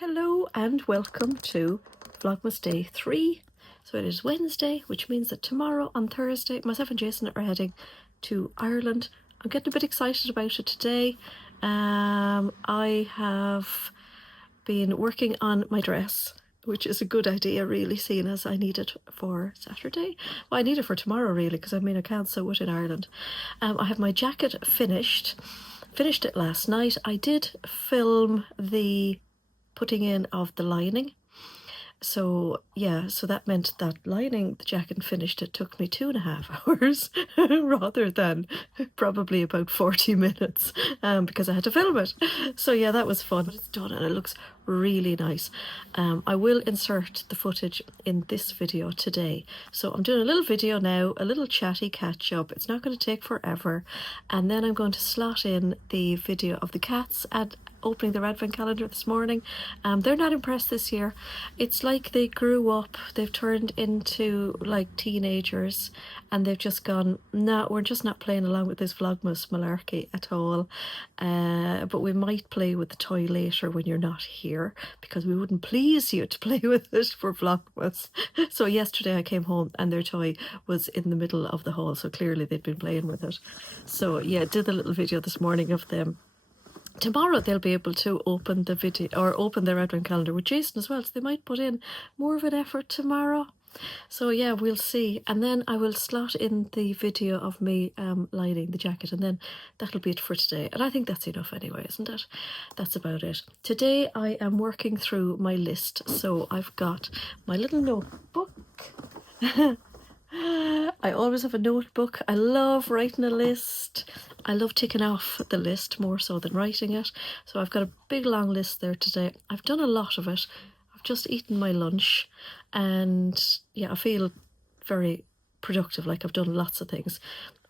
Hello and welcome to Vlogmas Day 3. So it is Wednesday, which means that tomorrow on Thursday, myself and Jason are heading to Ireland. I'm getting a bit excited about it today. I have been working on my dress, which is a good idea really, seeing as I need it for Saturday. Well, I need it for tomorrow really, because I can't sew it in Ireland. I have my jacket finished it last night. I did film the putting in of the lining, so yeah, so that meant that lining the jacket finished, it took me 2.5 hours rather than probably about 40 minutes because I had to film it. So yeah, that was fun. But it's done and it looks really nice. I will insert the footage in this video today. So I'm doing a little video now, a little chatty catch up. It's not going to take forever, and then I'm going to slot in the video of the cats at opening their advent calendar this morning. They're not impressed this year. It's like they grew up, they've turned into like teenagers, and they've just gone, no, we're just not playing along with this Vlogmas malarkey at all. But we might play with the toy later when you're not here, because we wouldn't please you to play with it for Vlogmas. So yesterday I came home and their toy was in the middle of the hall, so clearly they'd been playing with it. So yeah, did a little video this morning of them. Tomorrow they'll be able to open the video, or open their advent calendar with Jason as well, so they might put in more of an effort tomorrow. So yeah, we'll see. And then I will slot in the video of me lining the jacket, and then that'll be it for today. And I think that's enough anyway, isn't it? That's about it. Today I am working through my list, so I've got my little notebook. I always have a notebook. I love writing a list. I love ticking off the list more so than writing it. So I've got a big long list there today. I've done a lot of it. I've just eaten my lunch, and yeah, I feel very productive, like I've done lots of things.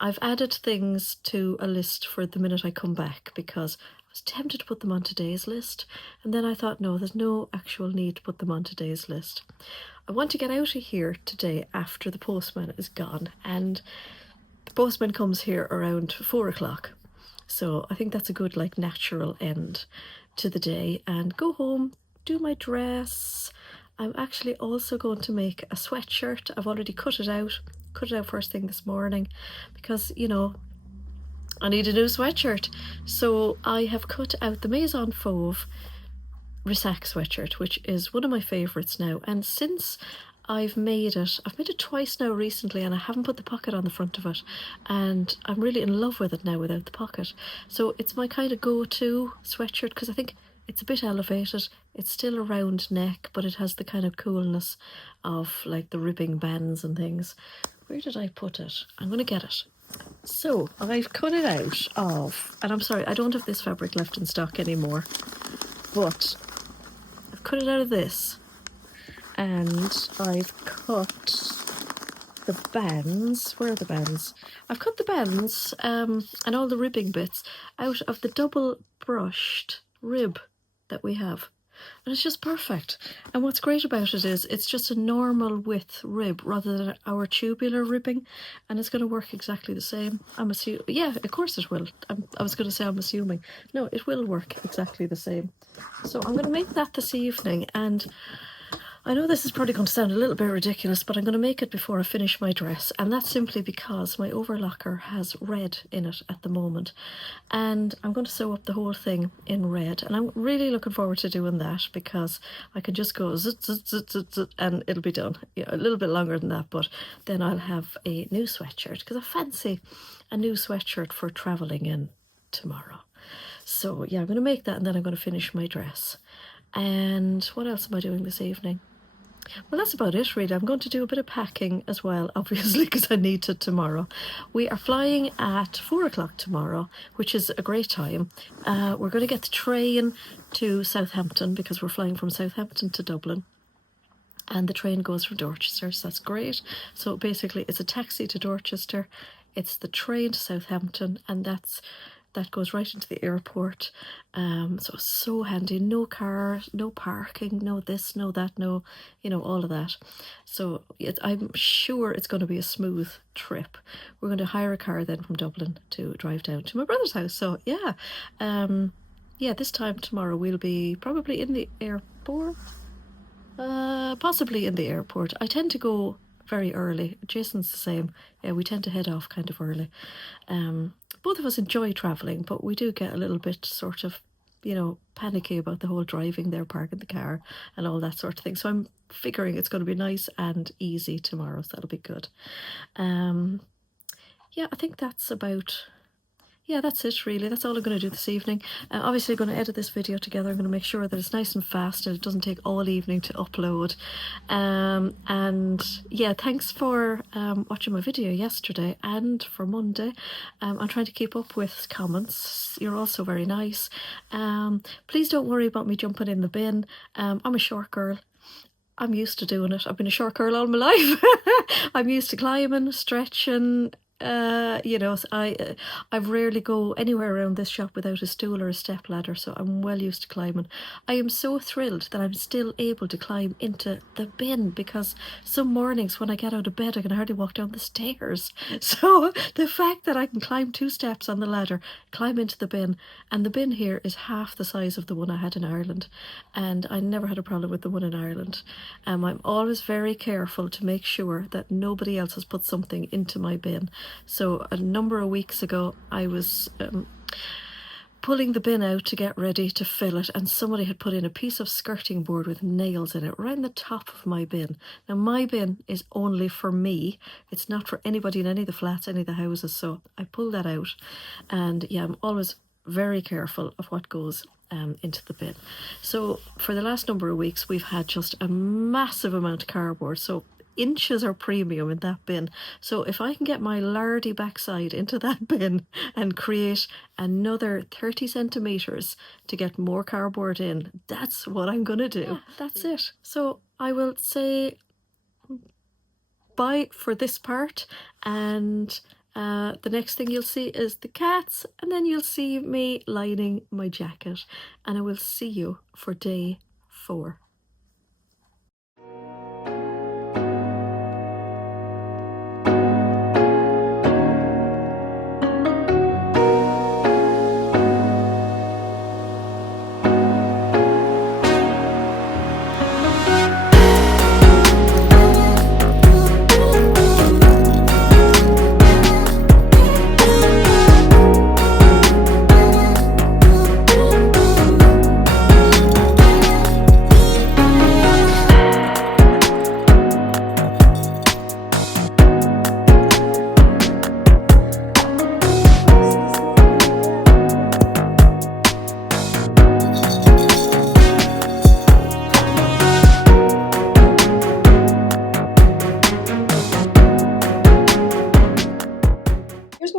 I've added things to a list for the minute I come back, because I was tempted to put them on today's list, and then I thought, no, there's no actual need to put them on today's list. I want to get out of here today after the postman is gone, and the postman comes here around 4 o'clock. So I think that's a good like natural end to the day, and go home, do my dress. I'm actually also going to make a sweatshirt. I've already cut it out first thing this morning, because you know, I need a new sweatshirt. So I have cut out the Maison Fauve Rissac sweatshirt, which is one of my favourites now, and since I've made it twice now recently, and I haven't put the pocket on the front of it, and I'm really in love with it now without the pocket. So it's my kind of go-to sweatshirt, because I think it's a bit elevated. It's still a round neck, but it has the kind of coolness of like the ribbing bands and things. Where did I put it? I'm going to get it. So I've cut it out of, and I'm sorry, I don't have this fabric left in stock anymore, but I've cut it out of this, and I've cut the bands. Where are the bands? I've cut the bands and all the ribbing bits out of the double brushed rib that we have, and it's just perfect. And what's great about it is it's just a normal width rib rather than our tubular ribbing, and it's going to work exactly the same. I'm assuming, yeah, of course it will. I was going to say I'm assuming. No, it will work exactly the same. So I'm going to make that this evening, and I know this is probably going to sound a little bit ridiculous, but I'm going to make it before I finish my dress, and that's simply because my overlocker has red in it at the moment, and I'm going to sew up the whole thing in red, and I'm really looking forward to doing that, because I can just go zit, zit, zit, zit, zit, and it'll be done. Yeah, a little bit longer than that, but then I'll have a new sweatshirt, because I fancy a new sweatshirt for travelling in tomorrow. So yeah, I'm going to make that, and then I'm going to finish my dress. And what else am I doing this evening? Well, that's about it really. I'm going to do a bit of packing as well, obviously, because I need to tomorrow. We are flying at 4 o'clock tomorrow, which is a great time. We're going to get the train to Southampton, because we're flying from Southampton to Dublin, and the train goes from Dorchester, so that's great. So basically it's a taxi to Dorchester, it's the train to Southampton, and that goes right into the airport. So handy. No car, no parking, no this, no that, no, you know, all of that. So I'm sure it's going to be a smooth trip. We're going to hire a car then from Dublin to drive down to my brother's house. So yeah, yeah, this time tomorrow we'll be probably in the 4? Possibly in the airport. I tend to go very early. Jason's the same. Yeah, we tend to head off kind of early. Both of us enjoy traveling, but we do get a little bit sort of, panicky about the whole driving there, parking the car and all that sort of thing. So I'm figuring it's going to be nice and easy tomorrow, so that'll be good. Yeah, I think that's it really. That's all I'm going to do this evening. Obviously I'm going to edit this video together. I'm going to make sure that it's nice and fast and it doesn't take all evening to upload. And yeah, thanks for watching my video yesterday and for Monday. I'm trying to keep up with comments. You're also very nice. Please don't worry about me jumping in the bin. I'm a short girl. I'm used to doing it. I've been a short girl all my life. I'm used to climbing, stretching. I rarely go anywhere around this shop without a stool or a step ladder, so I'm well used to climbing. I am so thrilled that I'm still able to climb into the bin, because some mornings when I get out of bed I can hardly walk down the stairs. So the fact that I can climb 2 steps on the ladder, climb into the bin, and the bin here is half the size of the one I had in Ireland, and I never had a problem with the one in Ireland. I'm always very careful to make sure that nobody else has put something into my bin. So a number of weeks ago I was pulling the bin out to get ready to fill it, and somebody had put in a piece of skirting board with nails in it right in the top of my bin. Now my bin is only for me, it's not for anybody in any of the flats, any of the houses, so I pulled that out. And yeah, I'm always very careful of what goes into the bin. So for the last number of weeks we've had just a massive amount of cardboard, so inches are premium in that bin. So if I can get my lardy backside into that bin and create another 30 centimeters to get more cardboard in, that's what I'm gonna do. Yeah, that's it. So I will say bye for this part, and the next thing you'll see is the cats, and then you'll see me lining my jacket, and I will see you for day 4.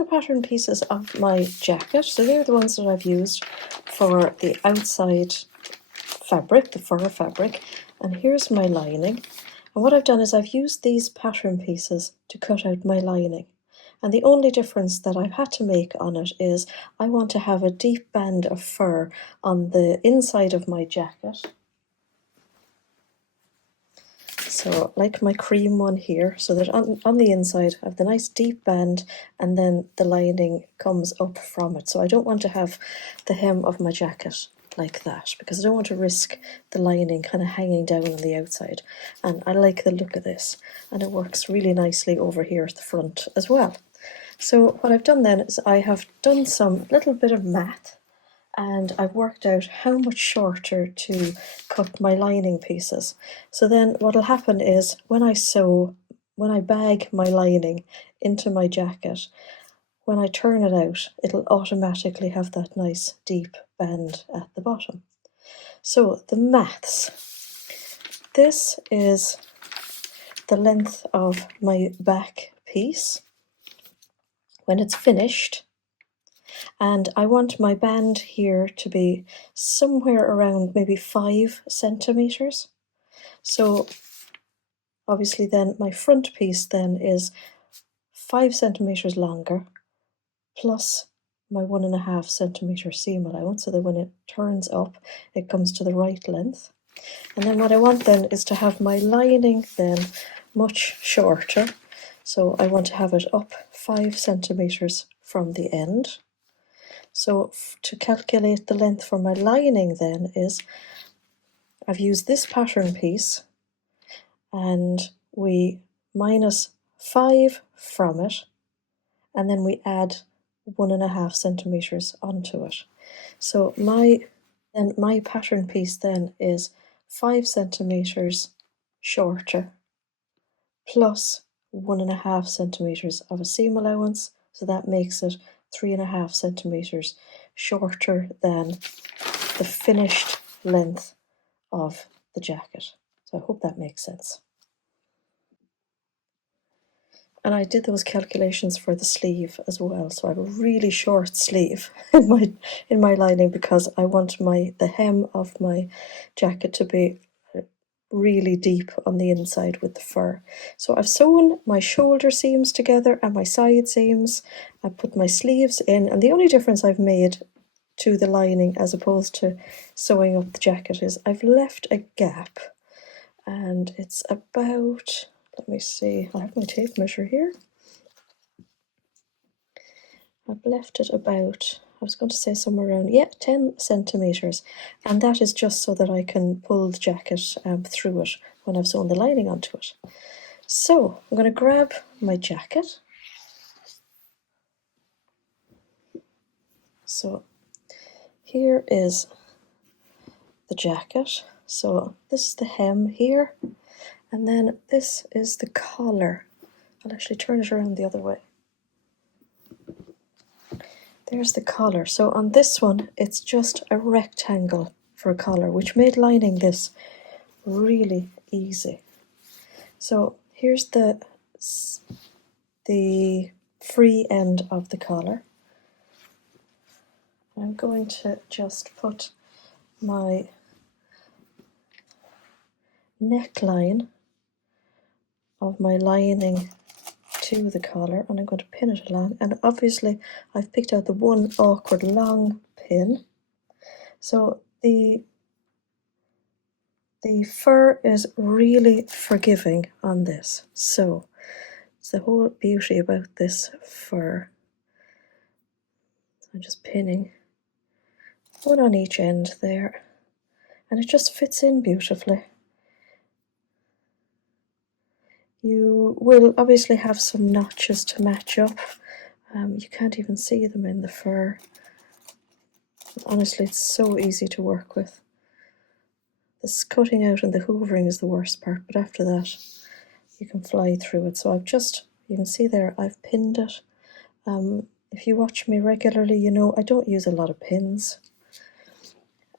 Pattern pieces of my jacket. So they're the ones that I've used for the outside fabric, the fur fabric, and here's my lining. And what I've done is I've used these pattern pieces to cut out my lining, and the only difference that I've had to make on it is I want to have a deep band of fur on the inside of my jacket. So like my cream one here, so that on the inside I have the nice deep band, and then the lining comes up from it. So I don't want to have the hem of my jacket like that, because I don't want to risk the lining kind of hanging down on the outside. And I like the look of this, and it works really nicely over here at the front as well. So what I've done then is I have done some little bit of math, and I've worked out how much shorter to cut my lining pieces. So then what will happen is when I bag my lining into my jacket, when I turn it out, it'll automatically have that nice deep band at the bottom. So the maths. This is the length of my back piece when it's finished. And I want my band here to be somewhere around maybe 5 centimeters. So obviously then my front piece then is 5 centimeters longer, plus my 1.5 centimeter seam allowance, so that when it turns up it comes to the right length. And then what I want then is to have my lining then much shorter. So I want to have it up 5 centimeters from the end. So to calculate the length for my lining then is I've used this pattern piece, and we minus 5 from it, and then we add 1.5 centimeters onto it. So my pattern piece then is 5 centimeters shorter plus 1.5 centimeters of a seam allowance, so that makes it 3.5 centimeters shorter than the finished length of the jacket. So I hope that makes sense. And I did those calculations for the sleeve as well, so I have a really short sleeve in my lining because I want the hem of my jacket to be really deep on the inside with the fur. So I've sewn my shoulder seams together and my side seams. I put my sleeves in, and the only difference I've made to the lining as opposed to sewing up the jacket is I've left a gap, and it's about, let me see, I have my tape measure here. I've left it about, I was going to say somewhere around, 10 centimeters, and that is just so that I can pull the jacket through it when I've sewn the lining onto it. So I'm going to grab my jacket. So here is the jacket. So this is the hem here, and then this is the collar. I'll actually turn it around the other way. There's the collar. So on this one, it's just a rectangle for a collar, which made lining this really easy. So here's the free end of the collar. I'm going to just put my neckline of my lining to the collar, and I'm going to pin it along, and obviously I've picked out the one awkward long pin. So the fur is really forgiving on this, so it's the whole beauty about this fur. So I'm just pinning one on each end there, and it just fits in beautifully. You will obviously have some notches to match up. You can't even see them in the fur. Honestly, it's so easy to work with. This cutting out and the hoovering is the worst part, but after that you can fly through it. So you can see there, I've pinned it. If you watch me regularly, you know I don't use a lot of pins.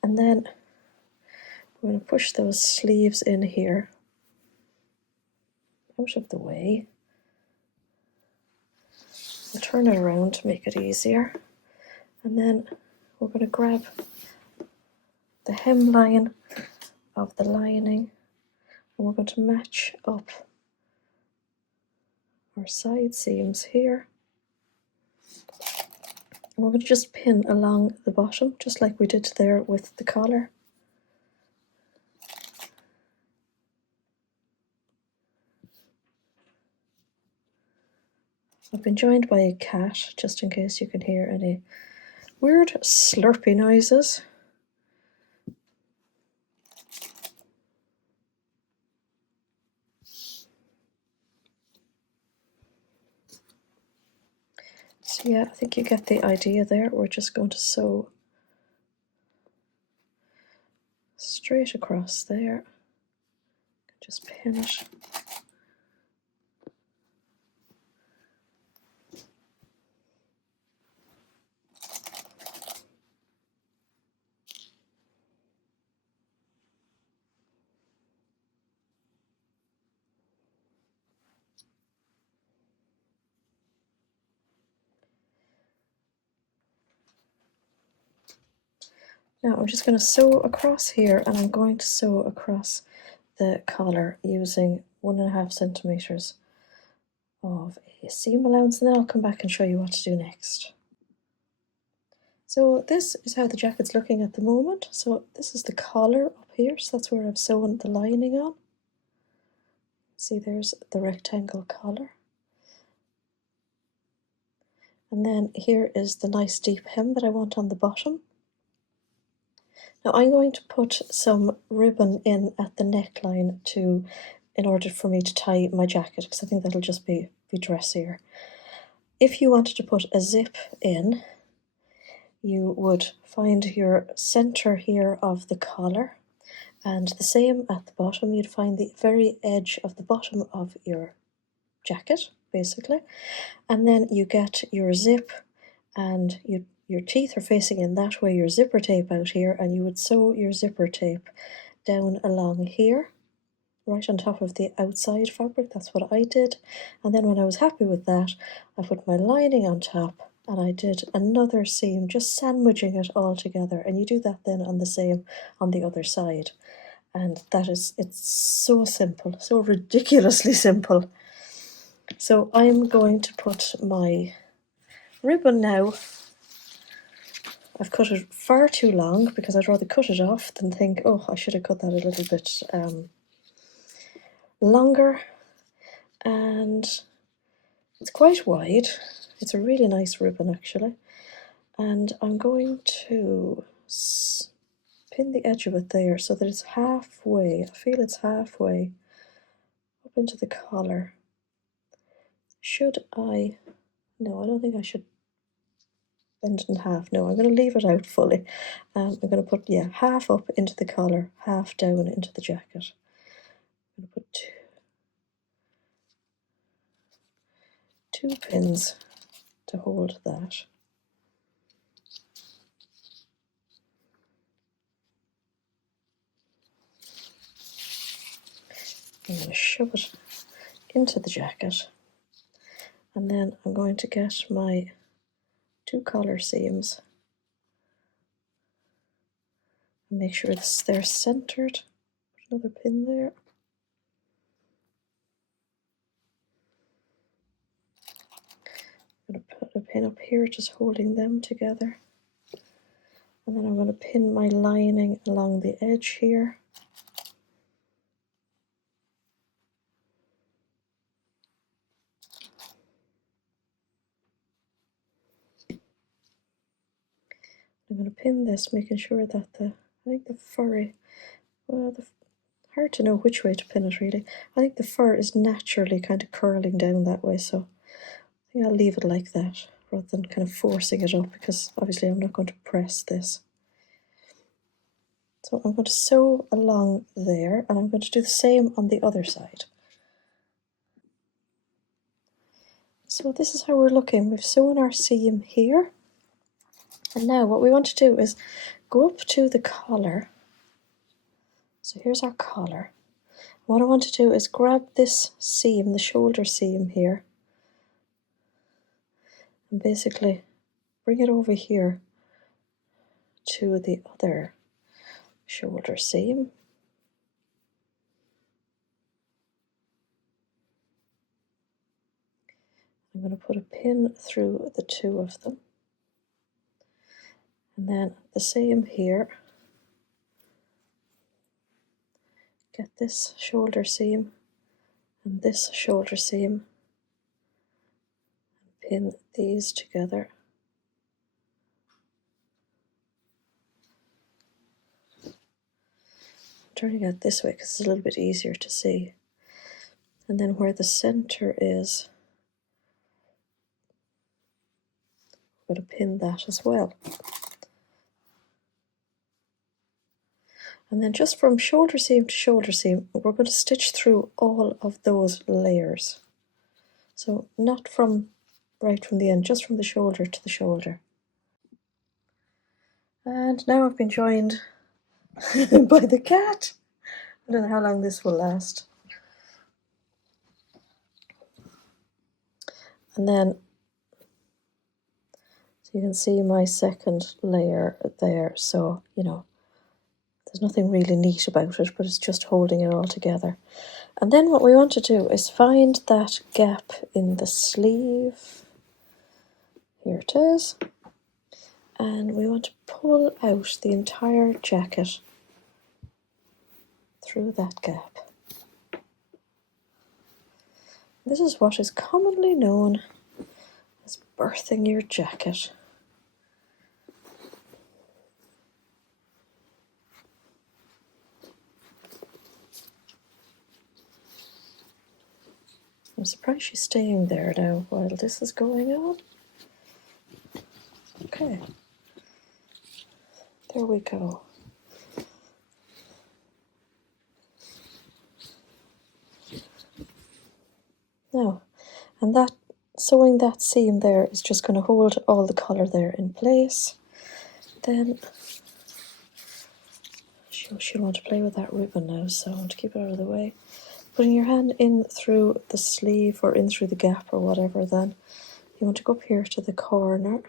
And then I'm going to push those sleeves in here out of the way. I'll turn it around to make it easier. And then we're going to grab the hemline of the lining, and we're going to match up our side seams here. And we're going to just pin along the bottom, just like we did there with the collar. I've been joined by a cat, just in case you can hear any weird slurpy noises. So yeah, I think you get the idea there. We're just going to sew straight across there. Just pin it. Now I'm just going to sew across here, and I'm going to sew across the collar using 1.5 centimeters of a seam allowance, and then I'll come back and show you what to do next. So this is how the jacket's looking at the moment. So this is the collar up here, so that's where I've sewn the lining on. See, there's the rectangle collar. And then here is the nice deep hem that I want on the bottom. Now I'm going to put some ribbon in at the neckline in order for me to tie my jacket, because I think that'll just be dressier. If you wanted to put a zip in, you would find your center here of the collar, and the same at the bottom. You'd find the very edge of the bottom of your jacket, basically, and then you get your zip, and your teeth are facing in that way, your zipper tape out here, and you would sew your zipper tape down along here, right on top of the outside fabric. That's what I did. And then when I was happy with that, I put my lining on top, and I did another seam, just sandwiching it all together. And you do that then on the same on the other side. And it's so simple, so ridiculously simple. So I'm going to put my ribbon now. I've cut it far too long, because I'd rather cut it off than think, oh, I should have cut that a little bit longer. And it's quite wide. It's a really nice ribbon, actually. And I'm going to pin the edge of it there so that it's halfway. I feel it's halfway up into the collar. Should I? No, I don't think I should bend it in half. No, I'm going to leave it out fully. I'm going to put, yeah, half up into the collar, half down into the jacket. I'm going to put two pins to hold that. I'm going to shove it into the jacket, and then I'm going to get my two collar seams and make sure they're centered. Put another pin there. I'm going to put a pin up here, just holding them together. And then I'm going to pin my lining along the edge here. I'm going to pin this, making sure that I think the furry, well, hard to know which way to pin it really. I think the fur is naturally kind of curling down that way, so I think I'll leave it like that rather than kind of forcing it up, because obviously I'm not going to press this. So I'm going to sew along there, and I'm going to do the same on the other side. So this is how we're looking. We've sewn our seam here. And now what we want to do is go up to the collar. So here's our collar. What I want to do is grab this seam, the shoulder seam here, and basically bring it over here to the other shoulder seam. I'm going to put a pin through the two of them. And then the same here. Get this shoulder seam and this shoulder seam. Pin these together. I'm turning it this way because it's a little bit easier to see. And then where the center is, I'm going to pin that as well. And then just from shoulder seam to shoulder seam, we're going to stitch through all of those layers. So not from right from the end, just from the shoulder to the shoulder. And now I've been joined by the cat. I don't know how long this will last. And then, so you can see my second layer there. So, you know, there's nothing really neat about it, but it's just holding it all together. And then what we want to do is find that gap in the sleeve. Here it is. And we want to pull out the entire jacket through that gap. This is what is commonly known as birthing your jacket. I'm surprised she's staying there now while this is going on. Okay, there we go. Now, and that sewing that seam there is just going to hold all the colour there in place. Then she'll want to play with that ribbon now, so I want to keep it out of the way. Putting your hand in through the sleeve or in through the gap or whatever, then you want to go up here to the corner,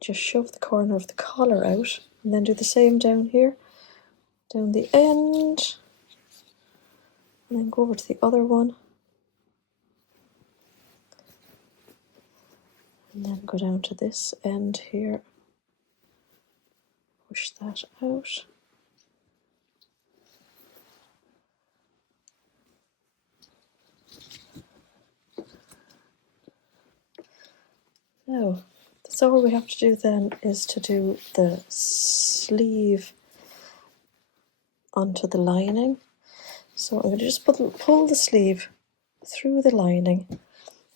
just shove the corner of the collar out, and then do the same down here, down the end, and then go over to the other one, and then go down to this end here, push that out. Now, that's all we have to do then is to do the sleeve onto the lining. So I'm going to just pull the sleeve through the lining,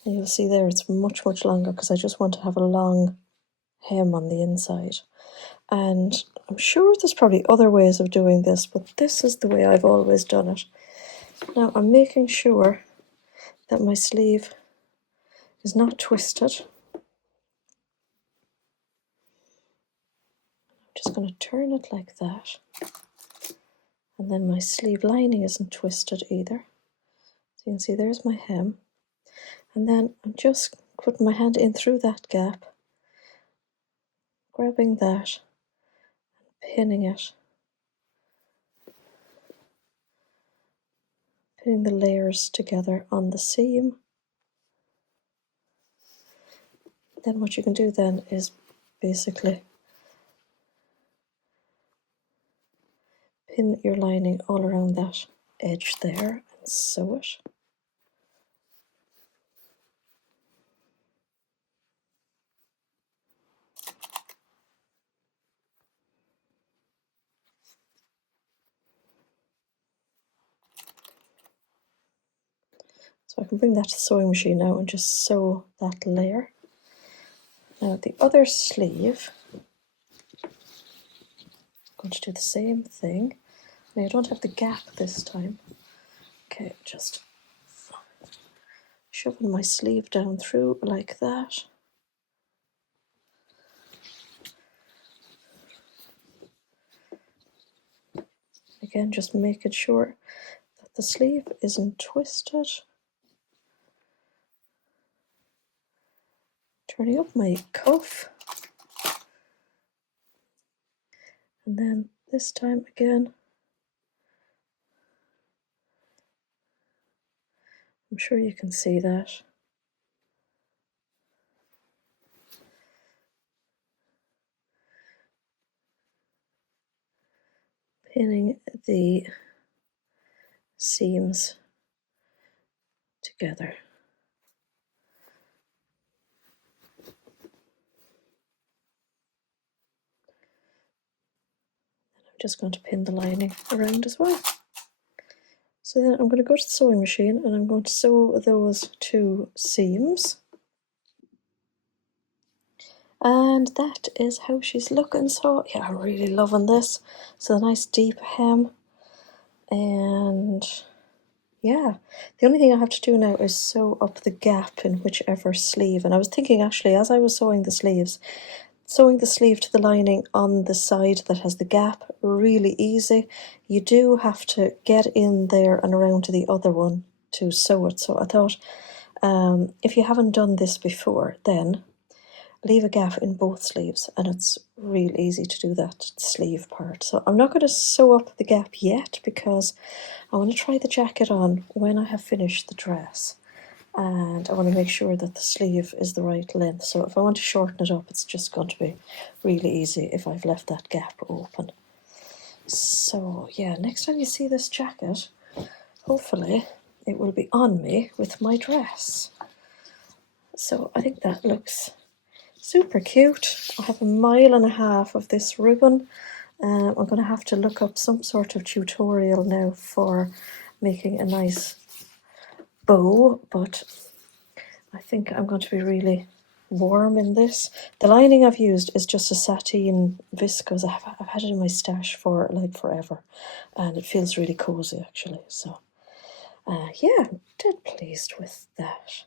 and you'll see there it's much longer because I just want to have a long hem on the inside. And I'm sure there's probably other ways of doing this, but this is the way I've always done it. Now I'm making sure that my sleeve is not twisted. I'm just going to turn it like that. And then my sleeve lining isn't twisted either. So you can see there's my hem. And then I'm just putting my hand in through that gap, grabbing that, and pinning it. Pinning the layers together on the seam. Then what you can do then is basically pin your lining all around that edge there and sew it. So I can bring that to the sewing machine now and just sew that layer. Now the other sleeve, I'm going to do the same thing. Now I don't have the gap this time. Okay, just shoving my sleeve down through like that. Again, just making sure that the sleeve isn't twisted. Turning up my cuff. And then this time again, I'm sure you can see that. Pinning the seams together. I'm just going to pin the lining around as well. So then I'm going to go to the sewing machine and I'm going to sew those two seams. And that is how she's looking. So yeah, I'm really loving this. So a nice deep hem. And yeah, the only thing I have to do now is sew up the gap in whichever sleeve. And I was thinking actually, as I was sewing the sleeves, sewing the sleeve to the lining on the side that has the gap, really easy. You do have to get in there and around to the other one to sew it. So I thought, if you haven't done this before, then leave a gap in both sleeves, and it's real easy to do that sleeve part. So I'm not going to sew up the gap yet because I want to try the jacket on when I have finished the dress. And I want to make sure that the sleeve is the right length. So if I want to shorten it up, it's just going to be really easy if I've left that gap open. So yeah, next time you see this jacket, hopefully it will be on me with my dress. So I think that looks super cute. I have 1.5 miles of this ribbon. I'm going to have to look up some sort of tutorial now for making a nice bow, but I think I'm going to be really warm in this. The lining I've used is just a sateen viscose. I've had it in my stash for like forever, and it feels really cozy actually. So yeah, I'm dead pleased with that.